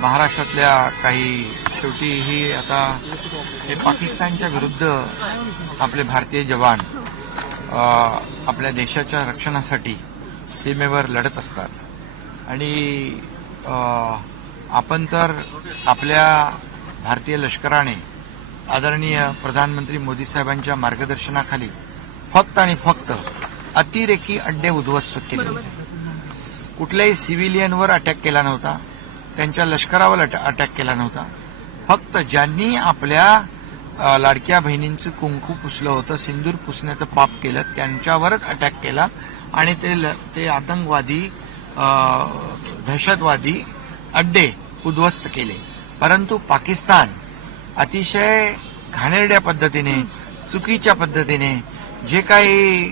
महाराष्ट्रातल्या काही शेवटी ही आता हे पाकिस्तानच्या विरुद्ध आपले भारतीय जवान आपल्या देशाच्या रक्षणासाठी सीमेवर लढत असतात. आणि आपण तर आपल्या भारतीय लष्कराने आदरणीय प्रधानमंत्री मोदी साहेबांच्या मार्गदर्शनाखाली फक्त आणि फक्त अतिरेकी अड्डे उद्ध्वस्त केले. कुठल्याही सिव्हिलियनवर अटॅक केला नव्हता. त्यांच्या लष्करावर अटॅ- अटॅक केला नव्हता. फक्त ज्यांनी आपल्या लाडक्या बहिणींचं कुंकू पुसलं होतं सिंदूर पुसण्याचं पाप केलं त्यांच्यावरच अटॅक केला आणि ते ल- ते आतंकवादी दहशतवादी अड्डे उद्ध्वस्त केले. परंतु पाकिस्तान अतिशय घाणेरड्या पद्धतीने चुकीच्या पद्धतीने जे काही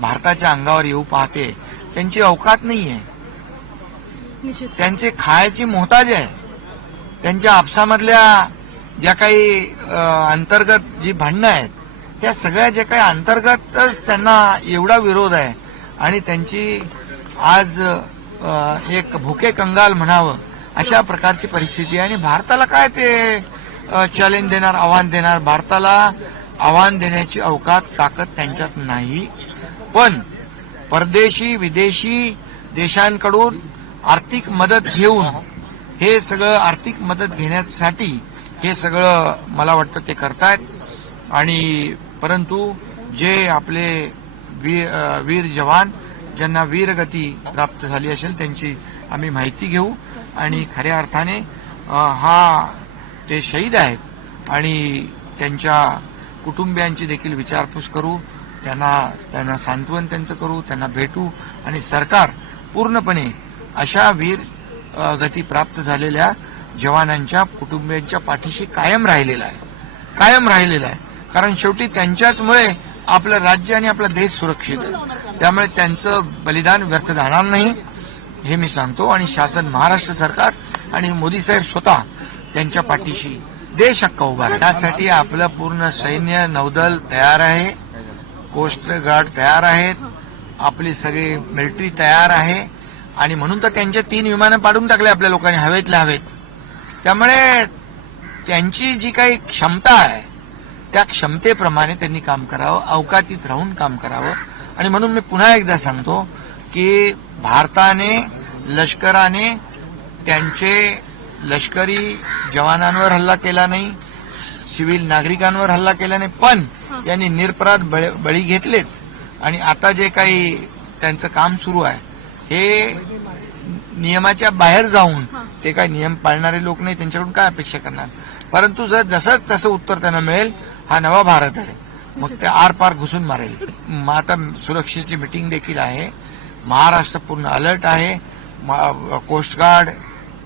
भारताच्या अंगावर येऊ पाहते त्यांची अवकात नाहीये. निश्चित. त्यांचे खायची मोहताज आहे. त्यांच्या आपसामधल्या ज्या काही अंतर्गत जी भांडणं आहेत या सगळ्या जे काही अंतर्गतच त्यांना एवढा विरोध आहे. आणि त्यांची आज एक भुके कंगाल म्हणावं अशा प्रकारची परिस्थिती आहे. आणि भारताला काय ते चॅलेंज देणार आव्हान देणार? भारताला आव्हान देण्याची अवकात ताकद त्यांच्यात नाही. पण परदेशी विदेशी देशांकडून आर्थिक मदत घेऊन हे सगळं आर्थिक मदत घेण्यासाठी हे सगळं मला वाटतं ते करतायत. आणि परंतु जे आपले वीर जवान ज्यांना वीरगती प्राप्त झाली असेल त्यांची आम्ही माहिती घेऊ. आणि खऱ्या अर्थाने हा ते शहीद आहेत आणि त्यांच्या कुटुंबियांची देखील विचारपूस करू त्यांना त्यांना सांत्वन त्यांचं करू त्यांना भेटू आणि सरकार पूर्णपणे अशा वीर गती प्राप्त झालेल्या जवानांच्या कुटुंबियांच्या पाठीशी कायम राहिलेला आहे. कायम राहिलेला आहे. कारण शेवटी त्यांच्याचमुळे आपलं राज्य आणि आपला देश सुरक्षित आहे. त्यामुळे त्यांचं बलिदान व्यर्थ जाणार नाही हे मी सांगतो. आणि शासन महाराष्ट्र सरकार आणि मोदी साहेब स्वतः त्यांच्या पाठीशी देश हक्क उभा त्यासाठी आपलं पूर्ण सैन्य नौदल तयार आहे. कोस्ट गार्ड तयार आहेत. आपली सगळी मिलिटरी तयार आहे. आणि म्हणून तर त्यांचे तीन विमानं पाडून टाकले आपल्या लोकांनी हवेतल्या हवेत. त्यामुळे त्यांची जी काही क्षमता आहे त्या क्षमतेप्रमाणे त्यांनी काम करावं अवकातीत राहून काम करावं. आणि म्हणून मी पुन्हा एकदा सांगतो की भारताने लष्कराने त्यांचे लष्करी जवानांवर हल्ला केला नाही सिव्हिल नागरिकांवर हल्ला केला नाही पण यांनी निरपराध बळी घेतलेच. आणि आता जे काही त्यांचं काम सुरू आहे हे नियमाच्या बाहेर जाऊन ते काय नियम पाळणारे लोक नाही त्यांच्याकडून काय अपेक्षा करणार? परंतु जर जसं तसं उत्तर त्यांना मिळेल हा नवा भारत आहे. मग ते आर पार घुसून मारेल. मग आता सुरक्षेची मिटिंग देखील आहे. महाराष्ट्र पूर्ण अलर्ट आहे. कोस्ट गार्ड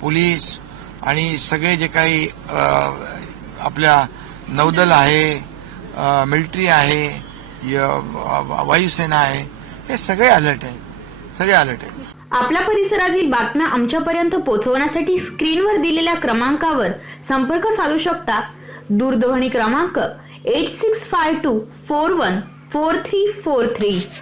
पोलीस आणि सगळे जे काही आपल्या नौदल आहे मिलिटरी आहे य- वायुसेना आहे हे सगळे अलर्ट आहेत. सगळे अलर्ट आहेत. आपल्या परिसरातील बातम्या आमच्यापर्यंत पोहोचवण्यासाठी स्क्रीनवर दिलेल्या क्रमांकावर संपर्क साधू शकता. दूरध्वनी क्रमांक 8652